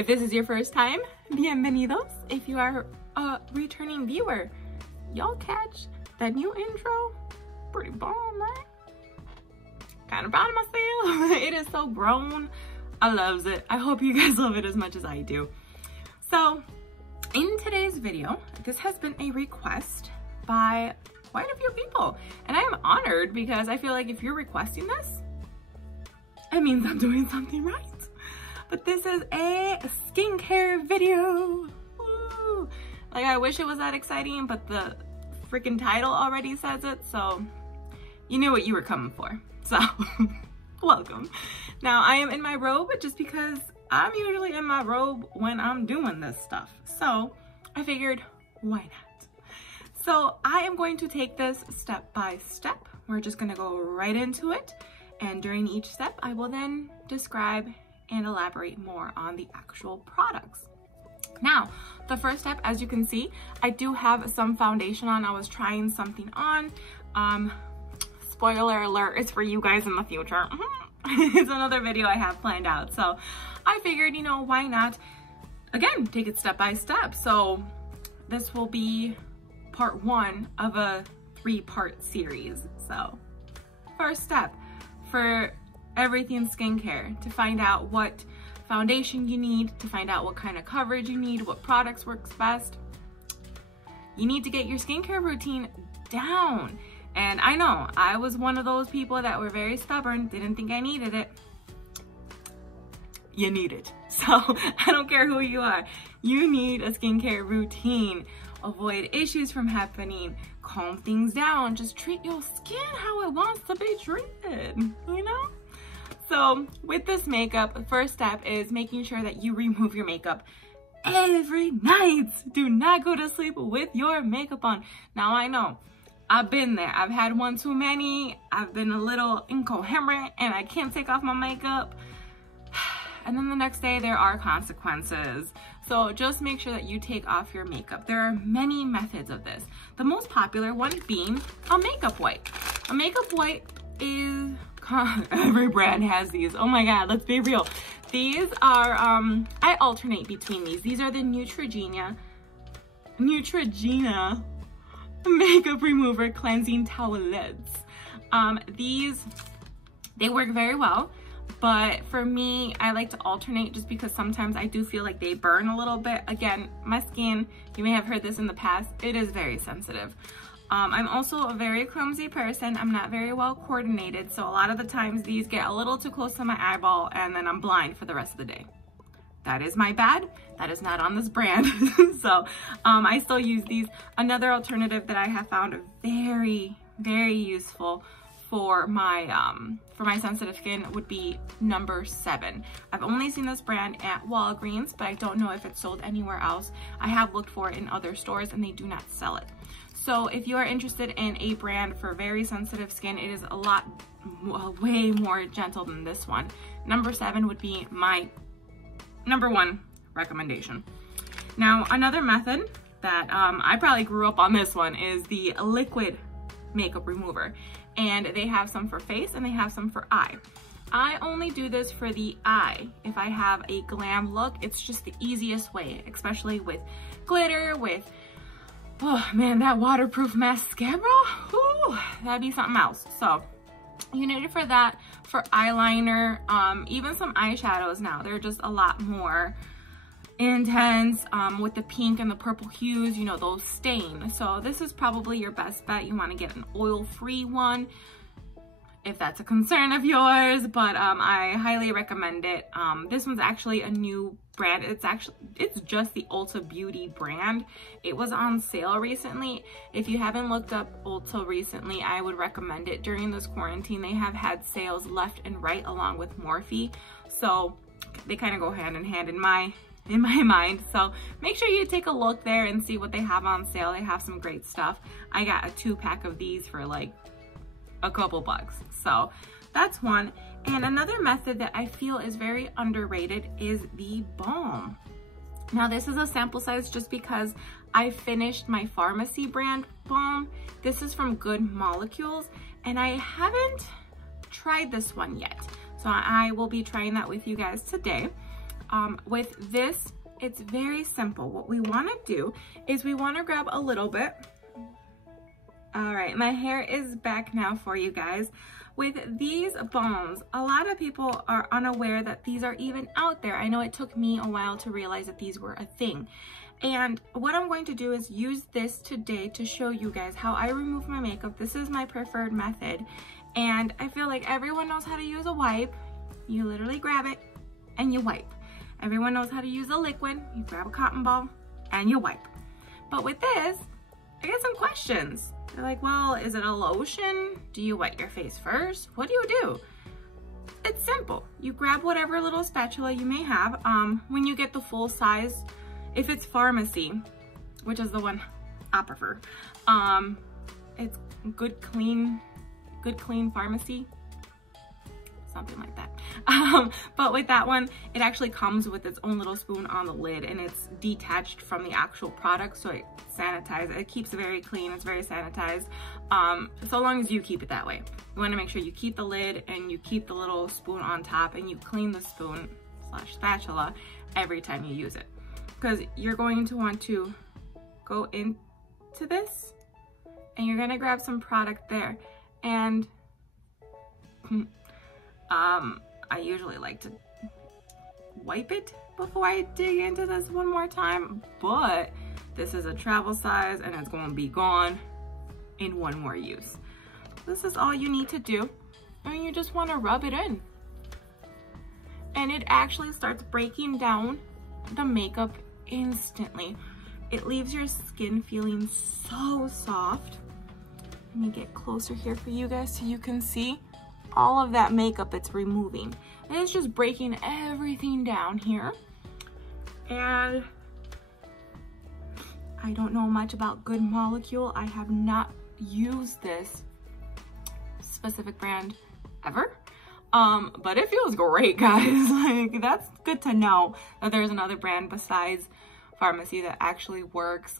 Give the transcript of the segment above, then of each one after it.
If this is your first time, bienvenidos. If you are a returning viewer, y'all catch that new intro? Pretty bomb, right? Kind of proud of myself. It is so grown. I loves it. I hope you guys love it as much as I do. So in today's video, this has been a request by quite a few people, and I am honored because I feel like if you're requesting this, it means I'm doing something right. But this is a skincare video. Woo. Like, I wish it was that exciting, but the freaking title already says it, so you knew what you were coming for. So welcome. Now I am in my robe just because I'm usually in my robe when I'm doing this stuff. So I figured, why not? So I am going to take this step by step. We're just gonna go right into it. And during each step, I will then describe and elaborate more on the actual products. Now, the first step, as you can see, I do have some foundation on. I was trying something on. Spoiler alert, it's for you guys in the future. It's another video I have planned out. So I figured, you know, why not, again, take it step by step. So this will be part one of a 3-part series. So first step for everything skincare, to find out what foundation you need, to find out what kind of coverage you need, what products works best. You need to get your skincare routine down. And I know I was one of those people that were very stubborn, didn't think I needed it. You need it. So I don't care who you are, you need a skincare routine. Avoid issues from happening, calm things down, just treat your skin how it wants to be treated, you know? So with this makeup, the first step is making sure that you remove your makeup every night. Do not go to sleep with your makeup on. Now I know, I've been there. I've had one too many. I've been a little incoherent and I can't take off my makeup. And then the next day there are consequences. So just make sure that you take off your makeup. There are many methods of this. The most popular one being a makeup wipe. A makeup wipe is, every brand has these. Oh my God, let's be real. These are, I alternate between these. These are the Neutrogena makeup remover cleansing towelettes. They work very well, but for me, I like to alternate just because sometimes I do feel like they burn a little bit. Again, my skin, you may have heard this in the past, it is very sensitive. I'm also a very clumsy person. I'm not very well coordinated, so a lot of the times these get a little too close to my eyeball and then I'm blind for the rest of the day. That is my bad. That is not on this brand. So I still use these. Another alternative that I have found very, very useful for my sensitive skin would be No. 7. I've only seen this brand at Walgreens, but I don't know if it's sold anywhere else. I have looked for it in other stores and they do not sell it. So if you are interested in a brand for very sensitive skin, it is way more gentle than this one. No. 7 would be my #1 recommendation. Now, another method that I probably grew up on this one is the liquid makeup remover. And they have some for face and they have some for eye. I only do this for the eye. If I have a glam look, it's just the easiest way, especially with glitter, with, oh man, that waterproof mascara, ooh, that'd be something else. So you need it for that, for eyeliner, even some eyeshadows now. They're just a lot more intense with the pink and the purple hues, you know, those stain. So this is probably your best bet. You want to get an oil-free one if that's a concern of yours, but I highly recommend it. This one's actually a new brand. It's just the Ulta Beauty brand. It was on sale recently. If you haven't looked up Ulta recently, I would recommend it. During this quarantine, they have had sales left and right along with Morphe. So they kind of go hand in hand in my mind. So make sure you take a look there and see what they have on sale. They have some great stuff. I got a 2-pack of these for like a couple bucks. So that's one. And another method that I feel is very underrated is the balm. Now this is a sample size just because I finished my pharmacy brand balm. This is from Good Molecules and I haven't tried this one yet. So I will be trying that with you guys today. With this, it's very simple. What we want to do is we want to grab a little bit. All right, my hair is back now for you guys. With these balms, a lot of people are unaware that these are even out there. I know it took me a while to realize that these were a thing. And what I'm going to do is use this today to show you guys how I remove my makeup. This is my preferred method. And I feel like everyone knows how to use a wipe. You literally grab it and you wipe. Everyone knows how to use a liquid. You grab a cotton ball and you wipe. But with this, I get some questions. They're like, well, is it a lotion? Do you wet your face first? What do you do? It's simple. You grab whatever little spatula you may have. When you get the full size, if it's pharmacy, which is the one I prefer, it's Good Clean Pharmacy, something like that. But with that one, it actually comes with its own little spoon on the lid, and it's detached from the actual product, so it sanitizes. It keeps it very clean. It's very sanitized. So long as you keep it that way. You want to make sure you keep the lid and you keep the little spoon on top, and you clean the spoon / spatula every time you use it, because you're going to want to go into this and you're going to grab some product there. And I usually like to wipe it before I dig into this one more time, but this is a travel size and it's going to be gone in one more use. This is all you need to do, and you just want to rub it in. And it actually starts breaking down the makeup instantly. It leaves your skin feeling so soft. Let me get closer here for you guys so you can see all of that makeup it's removing. And it's just breaking everything down here. And I don't know much about Good Molecule. I have not used this specific brand ever. But it feels great, guys. Like, that's good to know that there's another brand besides Pharmacy that actually works.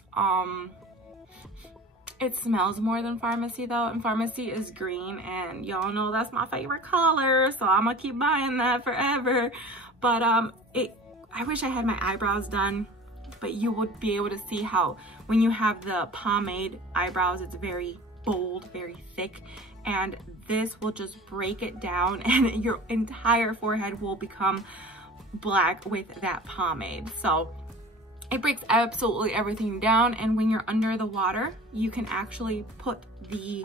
It smells more than Pharmacy though, and Pharmacy is green, and y'all know that's my favorite color, so I'm gonna keep buying that forever. But I wish I had my eyebrows done, but you would be able to see how when you have the pomade eyebrows, it's very bold, very thick, and this will just break it down, and your entire forehead will become black with that pomade. So it breaks absolutely everything down, and when you're under the water, you can actually put the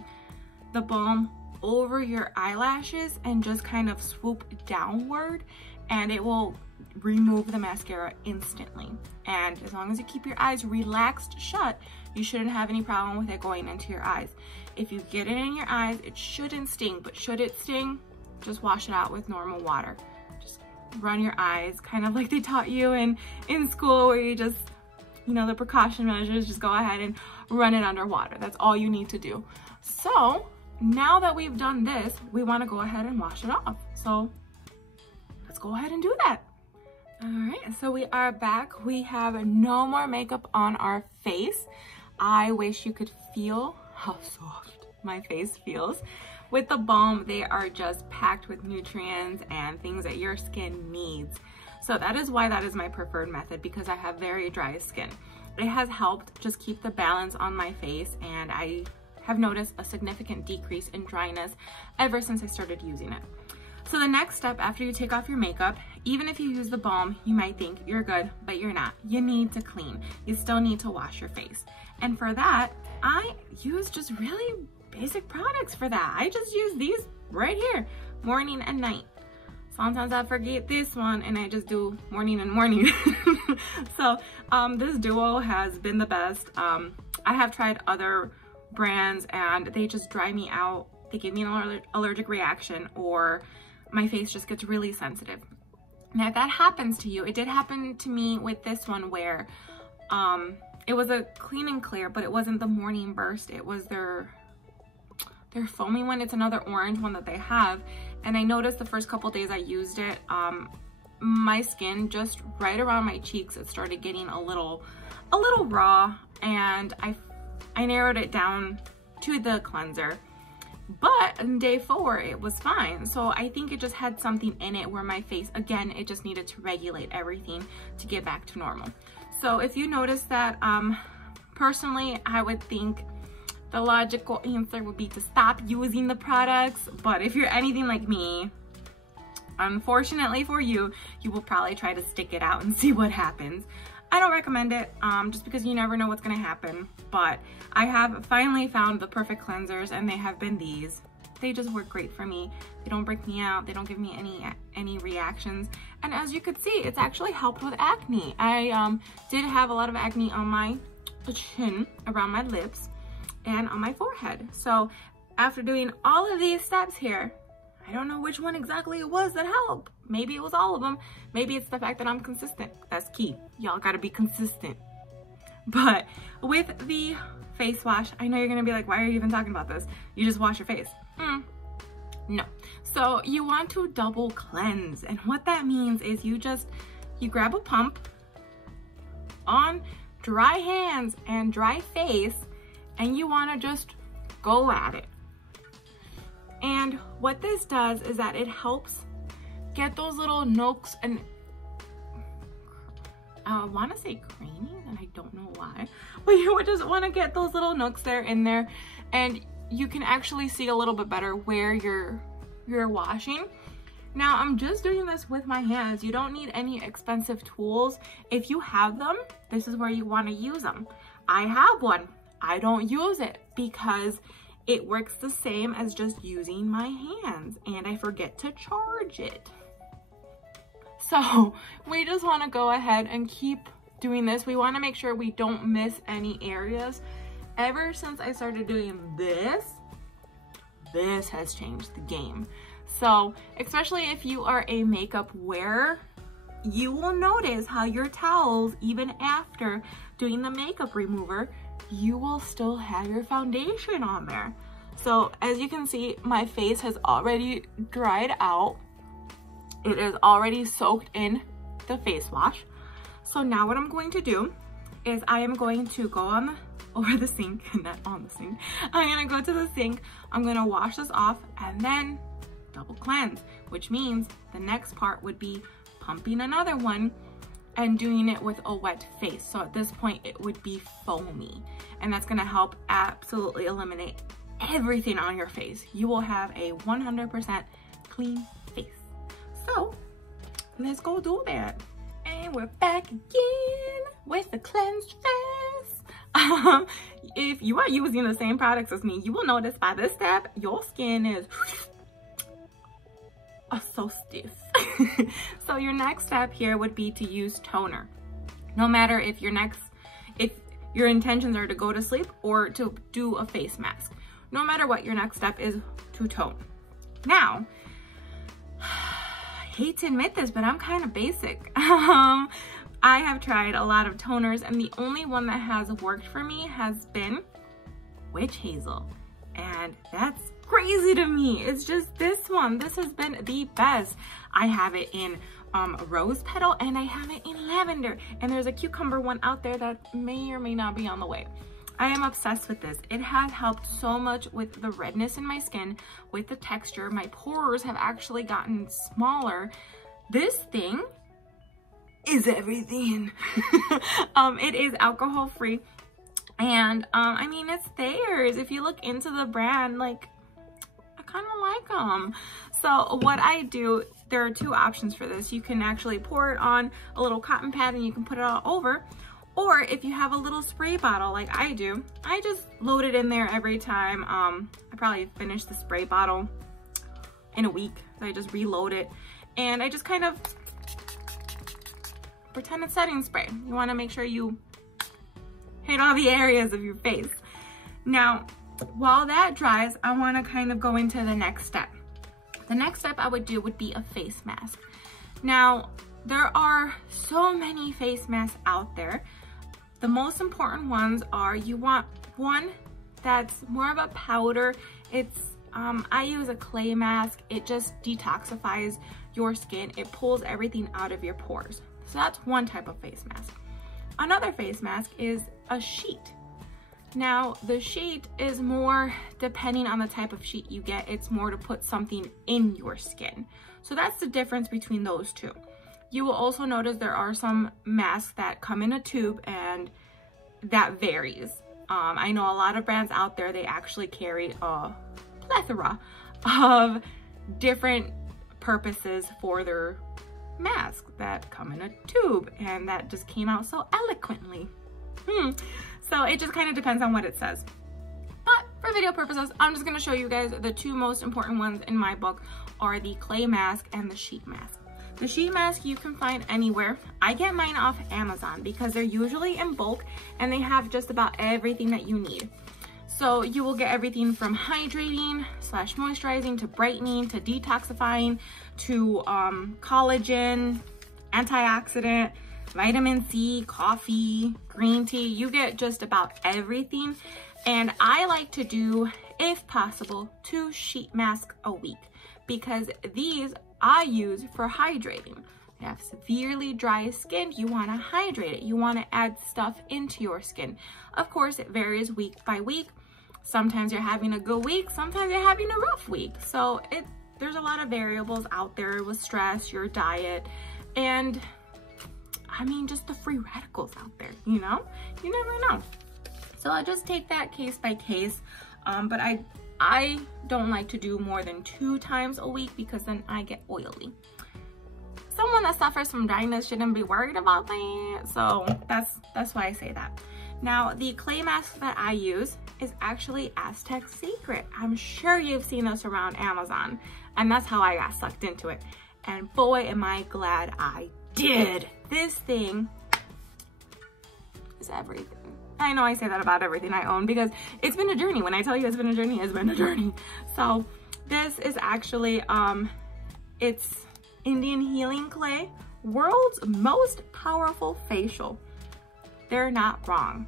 balm over your eyelashes and just kind of swoop downward, and it will remove the mascara instantly. And as long as you keep your eyes relaxed shut, you shouldn't have any problem with it going into your eyes. If you get it in your eyes, it shouldn't sting, but should it sting, just wash it out with normal water. Run your eyes, kind of like they taught you in school, where you just, you know, the precaution measures, just go ahead and run it underwater. That's all you need to do. So now that we've done this, we want to go ahead and wash it off. So let's go ahead and do that. All right, so we are back. We have no more makeup on our face. I wish you could feel how soft my face feels. With the balm, they are just packed with nutrients and things that your skin needs. So that is why that is my preferred method, because I have very dry skin. It has helped just keep the balance on my face, and I have noticed a significant decrease in dryness ever since I started using it. So the next step after you take off your makeup, even if you use the balm, you might think you're good, but you're not. You need to clean. You still need to wash your face. And for that, I use just really basic products for that. I just use these right here, morning and night. Sometimes I forget this one and I just do morning and morning. So this duo has been the best. I have tried other brands and they just dry me out. They give me an allergic reaction, or my face just gets really sensitive. Now if that happens to you, it did happen to me with this one, where it was a clean and clear, but it wasn't the Morning Burst. It was their foamy one. It's another orange one that they have. And I noticed the first couple days I used it, my skin just right around my cheeks, it started getting a little raw, and I narrowed it down to the cleanser. But on day 4, it was fine. So I think it just had something in it where my face, again, it just needed to regulate everything to get back to normal. So if you notice that, personally, I would think the logical answer would be to stop using the products. But if you're anything like me, unfortunately for you, you will probably try to stick it out and see what happens. I don't recommend it, just because you never know what's gonna happen. But I have finally found the perfect cleansers, and they have been these. They just work great for me. They don't break me out. They don't give me any reactions. And as you could see, it's actually helped with acne. I did have a lot of acne on my chin, around my lips, and on my forehead. So after doing all of these steps here, I don't know which one exactly it was that helped. Maybe it was all of them. Maybe it's the fact that I'm consistent. That's key. Y'all gotta be consistent. But with the face wash, I know you're gonna be like, why are you even talking about this? You just wash your face. No. So you want to double cleanse. And what that means is you grab a pump on dry hands and dry face, and you wanna just go at it. And what this does is that it helps get those little nooks and I want to say crannies, and I don't know why, but you would just want to get those little nooks there in there, and you can actually see a little bit better where you're washing. Now I'm just doing this with my hands. You don't need any expensive tools. If you have them, this is where you want to use them. I have one. I don't use it because it works the same as just using my hands, and I forget to charge it. So we just want to go ahead and keep doing this. We want to make sure we don't miss any areas. Ever since I started doing this has changed the game. So especially if you are a makeup wearer, you will notice how your towels, even after doing the makeup remover, you will still have your foundation on there. So as you can see, my face has already dried out. It is already soaked in the face wash. So now what I'm going to do is I am going to go over the sink, not on the sink. I'm gonna go to the sink, I'm gonna wash this off, and then double cleanse, which means the next part would be pumping another one and doing it with a wet face. So at this point it would be foamy, and that's gonna help absolutely eliminate everything on your face. You will have a 100% clean face. So let's go do that. And we're back again with the cleansed face. If you are using the same products as me, you will notice by this step your skin is so stiff. So your next step here would be to use toner. No matter if your intentions are to go to sleep or to do a face mask, no matter what, your next step is to tone. Now, I hate to admit this, but I'm kind of basic. I have tried a lot of toners, and the only one that has worked for me has been Witch Hazel, and that's crazy to me. It's just this one. This has been the best. I have it in rose petal, and I have it in lavender, and there's a cucumber one out there that may or may not be on the way. I am obsessed with this. It has helped so much with the redness in my skin, with the texture. My pores have actually gotten smaller. This thing is everything. It is alcohol free, and I mean, it's Thayers. If you look into the brand, like, I kind of like them. So what I do, there are two options for this. You can actually pour it on a little cotton pad and you can put it all over. Or if you have a little spray bottle like I do, I just load it in there every time. I probably finish the spray bottle in a week. So I just reload it, and I just kind of pretend it's setting spray. You want to make sure you hit all the areas of your face. Now, while that dries, I want to kind of go into the next step. The next step I would do would be a face mask. Now, there are so many face masks out there. The most important ones are, you want one that's more of a powder. It's I use a clay mask. It just detoxifies your skin. It pulls everything out of your pores. So that's one type of face mask. Another face mask is a sheet. Now, the sheet is more, depending on the type of sheet you get, it's more to put something in your skin. So that's the difference between those two. You will also notice there are some masks that come in a tube, and that varies. I know a lot of brands out there, they actually carry a plethora of different purposes for their masks that come in a tube, and that just came out so eloquently. So it just kind of depends on what it says. But for video purposes, I'm just going to show you guys the two most important ones in my book are the clay mask and the sheet mask. The sheet mask you can find anywhere. I get mine off Amazon because they're usually in bulk and they have just about everything that you need. So you will get everything from hydrating / moisturizing to brightening to detoxifying to collagen, antioxidant, vitamin C, coffee, green tea. You get just about everything. And I like to do, if possible, 2 sheet masks a week because these I use for hydrating. You have severely dry skin, you want to hydrate it. You want to add stuff into your skin. Of course, it varies week by week. Sometimes you're having a good week, sometimes you're having a rough week. So there's a lot of variables out there with stress, your diet, and I mean, just the free radicals out there, you know? You never know. So I'll just take that case by case. But I don't like to do more than 2 times a week because then I get oily. Someone that suffers from dryness shouldn't be worried about that. So that's why I say that. Now, the clay mask that I use is actually Aztec Secret. I'm sure you've seen this around Amazon, and that's how I got sucked into it. And boy, am I glad I did. This thing is everything. I know I say that about everything I own because it's been a journey. When I tell you it's been a journey, it's been a journey. So this is actually, it's Indian healing clay, world's most powerful facial. They're not wrong.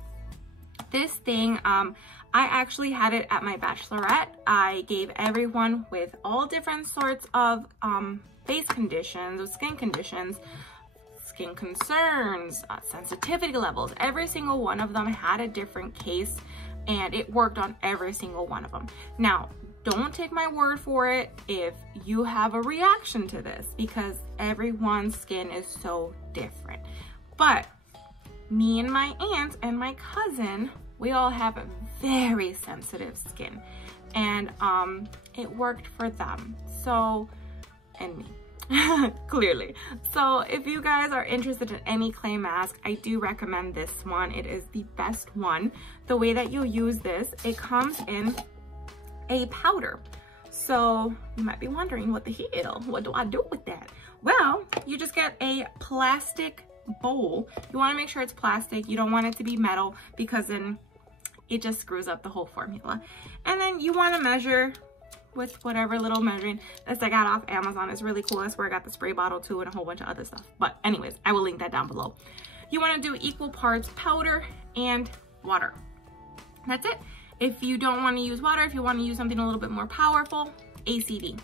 This thing, I actually had it at my bachelorette. I gave everyone with all different sorts of face conditions, or skin conditions, skin concerns, sensitivity levels. Every single one of them had a different case and it worked on every single one of them. Now, don't take my word for it if you have a reaction to this because everyone's skin is so different. But me and my aunt and my cousin, we all have very sensitive skin and it worked for them. So, and me. Clearly. So if you guys are interested in any clay mask, I do recommend this one. It is the best one. The way that you'll use this, it comes in a powder. So you might be wondering, what the hell? What do I do with that? Well, you just get a plastic bowl. You want to make sure it's plastic. You don't want it to be metal because then it just screws up the whole formula. And then you want to measure with whatever little measuring that I got off Amazon. Is really cool. That's where I got the spray bottle too and a whole bunch of other stuff. But anyways, I will link that down below. You want to do equal parts powder and water. That's it. If you don't want to use water, if you want to use something a little bit more powerful, ACV.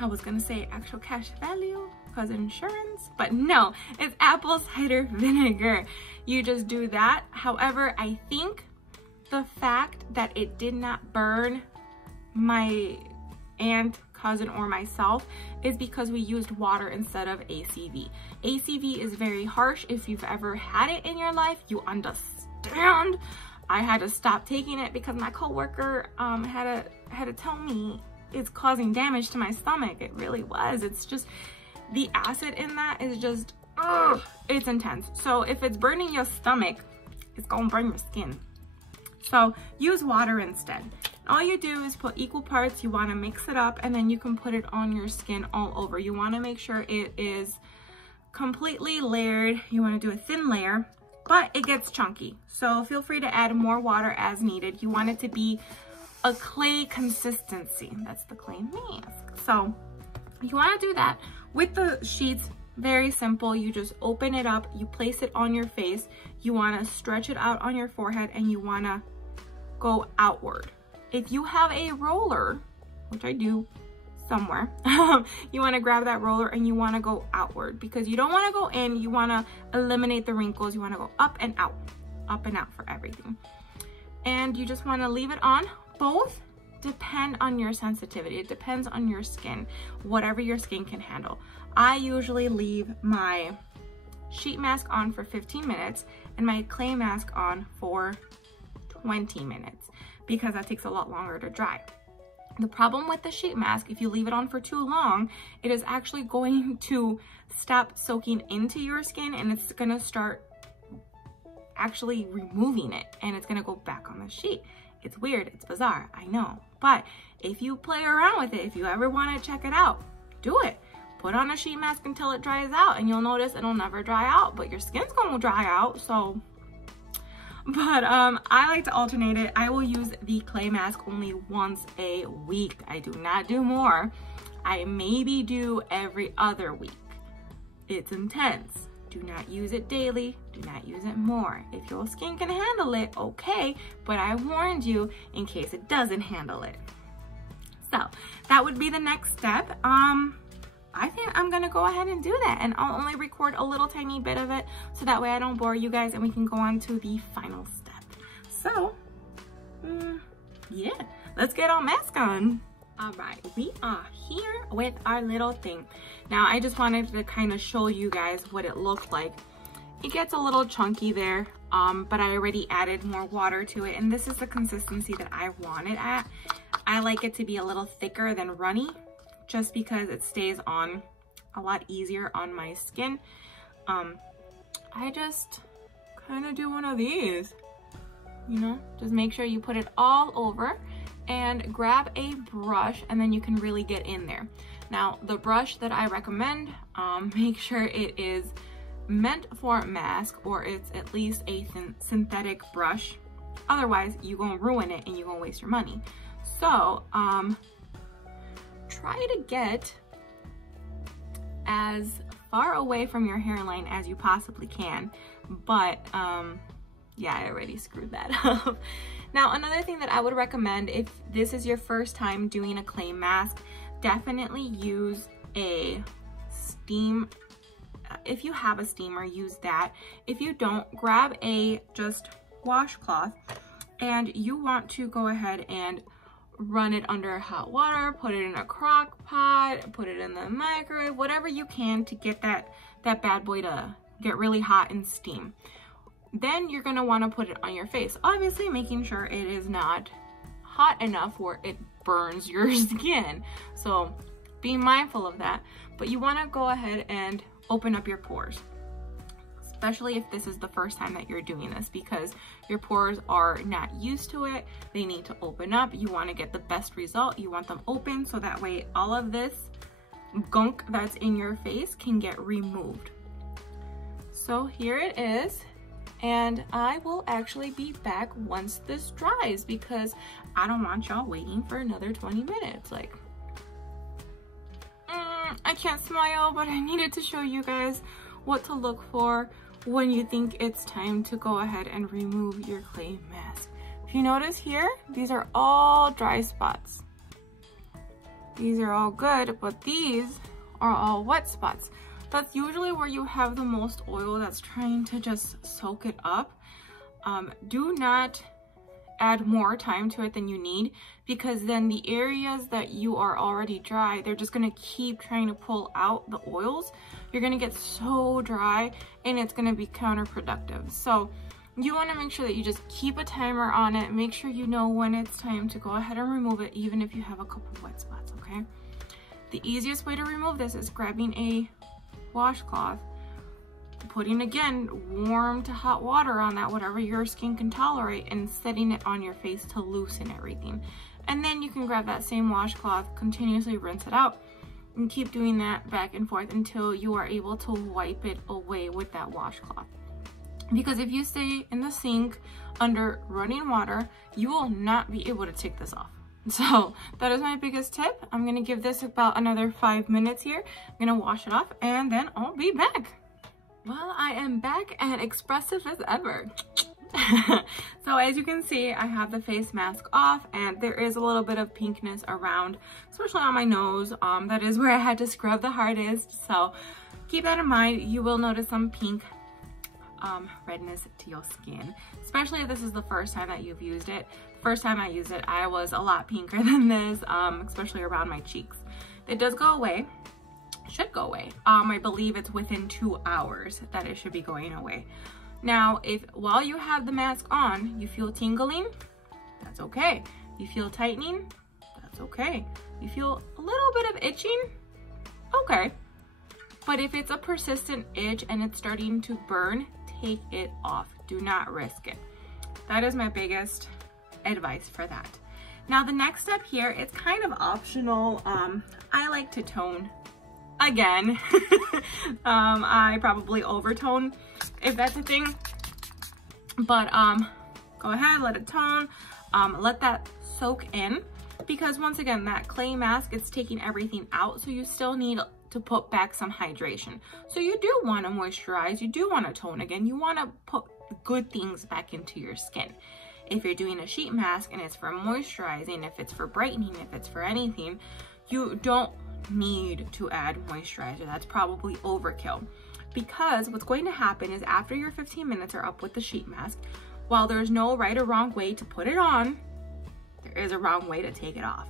I was gonna say actual cash value because insurance, but no, it's apple cider vinegar. You just do that. However, I think the fact that it did not burn my aunt, cousin, or myself is because we used water instead of ACV. ACV is very harsh. If you've ever had it in your life, you understand. I had to stop taking it because my coworker had to tell me it's causing damage to my stomach. It really was. It's just, the acid in that is just, ugh, it's intense. So if it's burning your stomach, it's gonna burn your skin. So use water instead. All you do is put equal parts. You want to mix it up and then you can put it on your skin all over. You want to make sure it is completely layered. You want to do a thin layer, but it gets chunky. So feel free to add more water as needed. You want it to be a clay consistency. That's the clay mask. So you want to do that with the sheets. Very simple. You just open it up, you place it on your face, you want to stretch it out on your forehead, and you want to go outward. If you have a roller, which I do somewhere, you want to grab that roller and you want to go outward because you don't want to go in. You want to eliminate the wrinkles. You want to go up and out. up and out for everything. And you just want to leave it on. Both depend on your sensitivity. It depends on your skin, whatever your skin can handle. I usually leave my sheet mask on for 15 minutes and my clay mask on for 20 minutes because that takes a lot longer to dry. The problem with the sheet mask, if you leave it on for too long, it is actually going to stop soaking into your skin and it's gonna start actually removing it and it's gonna go back on the sheet. It's weird, it's bizarre, I know. But if you play around with it, if you ever wanna check it out, do it. Put on a sheet mask until it dries out and you'll notice it'll never dry out, but your skin's gonna dry out, so. But I like to alternate it. I will use the clay mask only once a week. I do not do more. I maybe do every other week. It's intense. Do not use it daily. Do not use it more. If your skin can handle it, okay, but I warned you in case it doesn't handle it. So that would be the next step. I think I'm gonna go ahead and do that, and I'll only record a little tiny bit of it so that way I don't bore you guys and we can go on to the final step. So, yeah, let's get our mask on. All right, we are here with our little thing. Now, I just wanted to kind of show you guys what it looked like. It gets a little chunky there, but I already added more water to it, and this is the consistency that I want it at. I like it to be a little thicker than runny, just because it stays on a lot easier on my skin. I just kind of do one of these, you know, just make sure you put it all over and grab a brush and then you can really get in there. Now, the brush that I recommend, make sure it is meant for mask or it's at least a synthetic brush. Otherwise, you're gonna ruin it and you're gonna waste your money. So, try to get as far away from your hairline as you possibly can, but yeah, I already screwed that up. Now, another thing that I would recommend if this is your first time doing a clay mask, definitely use a steam. If you have a steamer, use that. If you don't, grab a just washcloth and you want to go ahead and run it under hot water, put it in a crock pot, put it in the microwave, whatever you can to get that bad boy to get really hot and steam. Then you're gonna wanna put it on your face, obviously making sure it is not hot enough where it burns your skin. So be mindful of that, but you wanna go ahead and open up your pores, especially if this is the first time that you're doing this, because your pores are not used to it. They need to open up. You want to get the best result. You want them open so that way all of this gunk that's in your face can get removed. So here it is, and I will actually be back once this dries because I don't want y'all waiting for another 20 minutes. Like, I can't smile, but I needed to show you guys what to look for when you think it's time to go ahead and remove your clay mask. If you notice here, these are all dry spots. These are all good, but these are all wet spots. That's usually where you have the most oil that's trying to just soak it up. Do not add more time to it than you need, because then the areas that you are already dry, they're just gonna keep trying to pull out the oils. You're gonna get so dry and it's gonna be counterproductive. So you wanna make sure that you just keep a timer on it. Make sure you know when it's time to go ahead and remove it, even if you have a couple wet spots, okay? The easiest way to remove this is grabbing a washcloth, putting again warm to hot water on that, whatever your skin can tolerate, and setting it on your face to loosen everything. And then you can grab that same washcloth, continuously rinse it out, and keep doing that back and forth until you are able to wipe it away with that washcloth. Because if you stay in the sink under running water, you will not be able to take this off. So that is my biggest tip. I'm gonna give this about another 5 minutes here. I'm gonna wash it off and then I'll be back. Well, I am back and expressive as ever. So as you can see, I have the face mask off and there is a little bit of pinkness around, especially on my nose. That is where I had to scrub the hardest. So keep that in mind. You will notice some pink. redness to your skin, especially if this is the first time that you've used it. The first time I used it, I was a lot pinker than this, especially around my cheeks. It does go away, should go away. I believe it's within 2 hours that it should be going away. Now, if while you have the mask on, you feel tingling, that's okay. You feel tightening, that's okay. You feel a little bit of itching, okay. But if it's a persistent itch and it's starting to burn, take it off. Do not risk it. That is my biggest advice for that. Now the next step here, it's kind of optional. I like to tone again. I probably overtone if that's a thing. But go ahead, let it tone. Let that soak in, because once again, that clay mask, it's taking everything out, so you still need to put back some hydration. So you do want to moisturize, you do want to tone again, you want to put good things back into your skin. If you're doing a sheet mask and it's for moisturizing, if it's for brightening, if it's for anything, you don't need to add moisturizer. That's probably overkill, because what's going to happen is after your 15 minutes are up with the sheet mask, while there's no right or wrong way to put it on, there is a wrong way to take it off.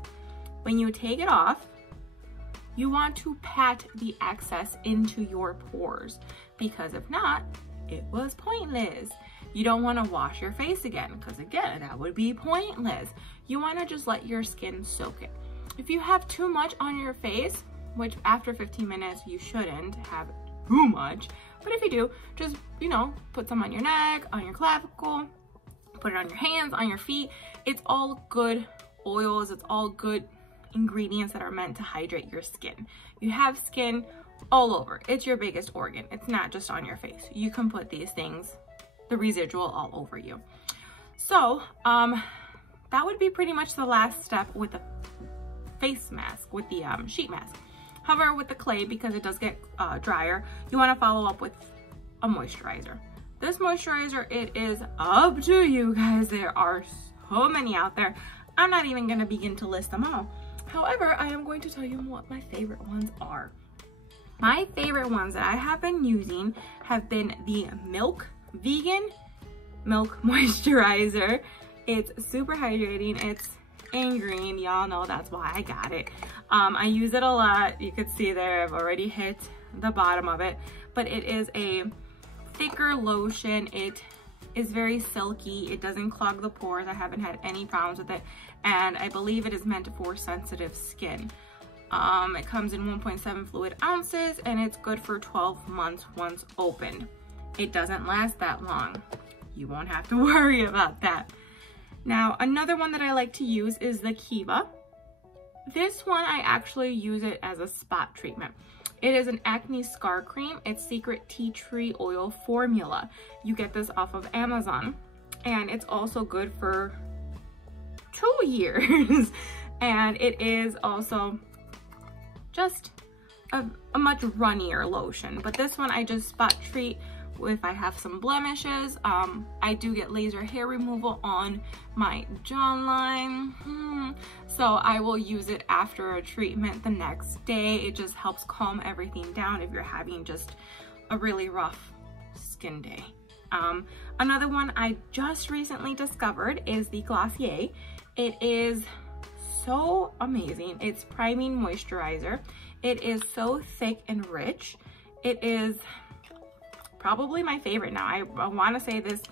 When you take it off, you want to pat the excess into your pores, because if not, it was pointless. You don't want to wash your face again, because again, that would be pointless. You want to just let your skin soak it. If you have too much on your face, which after 15 minutes you shouldn't have too much, but if you do, just, you know, put some on your neck, on your clavicle, put it on your hands, on your feet. It's all good oils, it's all good ingredients that are meant to hydrate your skin. You have skin all over. It's your biggest organ. It's not just on your face. You can put these things, the residual, all over you. So that would be pretty much the last step with the face mask, with the sheet mask. However, with the clay, because it does get drier, you want to follow up with a moisturizer. This moisturizer, it is up to you guys. There are so many out there. I'm not even going to begin to list them all. However, I am going to tell you what my favorite ones are. My favorite ones that I have been using have been the vegan milk moisturizer. It's super hydrating. It's in green. Y'all know that's why I got it. I use it a lot. You could see there, I've already hit the bottom of it, but it is a thicker lotion. It is very silky. It doesn't clog the pores. I haven't had any problems with it, and I believe it is meant for sensitive skin. It comes in 1.7 fluid ounces, and it's good for 12 months once opened. It doesn't last that long. You won't have to worry about that. Now, another one that I like to use is the Kiva. This one, I actually use it as a spot treatment. It is an acne scar cream. It's secret tea tree oil formula. You get this off of Amazon, and it's also good for 2 years. And it is also just a much runnier lotion. But this one I just spot treat if I have some blemishes. I do get laser hair removal on my jawline, so I will use it after a treatment the next day. It just helps calm everything down if you're having just a really rough skin day. Another one I just recently discovered is the Glossier. It is so amazing. It's priming moisturizer. It is so thick and rich. It is probably my favorite now. I want to say this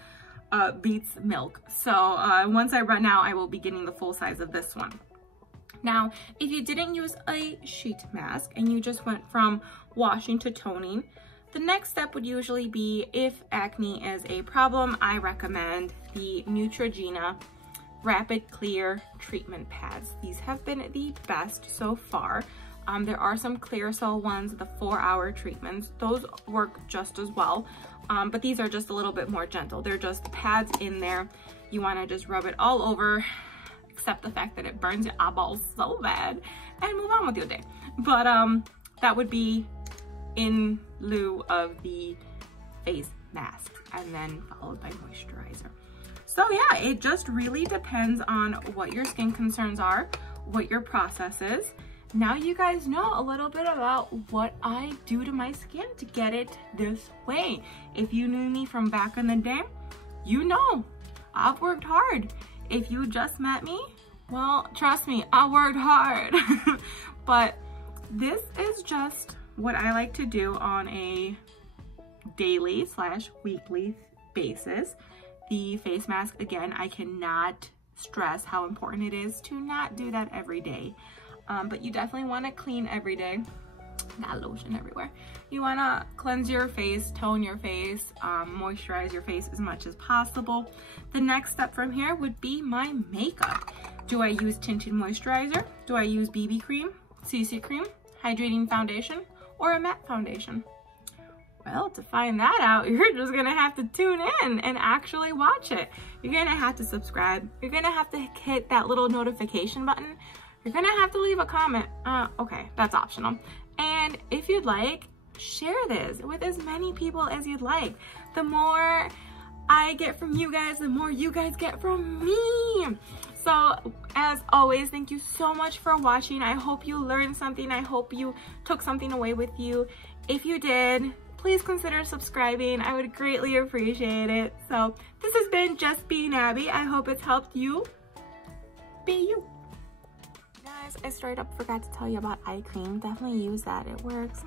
beats milk. So once I run out, I will be getting the full size of this one. Now, if you didn't use a sheet mask and you just went from washing to toning, the next step would usually be, if acne is a problem, I recommend the Neutrogena Rapid Clear Treatment Pads. These have been the best so far. There are some Clearasil ones, the 4-hour treatments. Those work just as well, but these are just a little bit more gentle. They're just pads in there. You want to just rub it all over, except the fact that it burns your eyeballs so bad, and move on with your day. But that would be in lieu of the face mask, and then followed by moisturizer. So yeah, it just really depends on what your skin concerns are, what your process is, now you guys know a little bit about what I do to my skin to get it this way. If you knew me from back in the day, you know I've worked hard. If you just met me, well, trust me, I worked hard. But this is just what I like to do on a daily/weekly basis. The face mask, again, I cannot stress how important it is to not do that every day. But you definitely want to clean every day. Got lotion everywhere. You want to cleanse your face, tone your face, moisturize your face as much as possible. The next step from here would be my makeup. Do I use tinted moisturizer? Do I use BB cream, CC cream, hydrating foundation, or a matte foundation? Well, to find that out, you're just gonna have to tune in and actually watch it. You're gonna have to subscribe. You're gonna have to hit that little notification button. You're gonna have to leave a comment. Okay, that's optional. And if you'd like, share this with as many people as you'd like. The more I get from you guys, the more you guys get from me. So as always, thank you so much for watching. I hope you learned something. I hope you took something away with you. If you did, please consider subscribing. I would greatly appreciate it. So this has been Just Being Abby. I hope it's helped you be you. Guys, I straight up forgot to tell you about eye cream. Definitely use that. It works.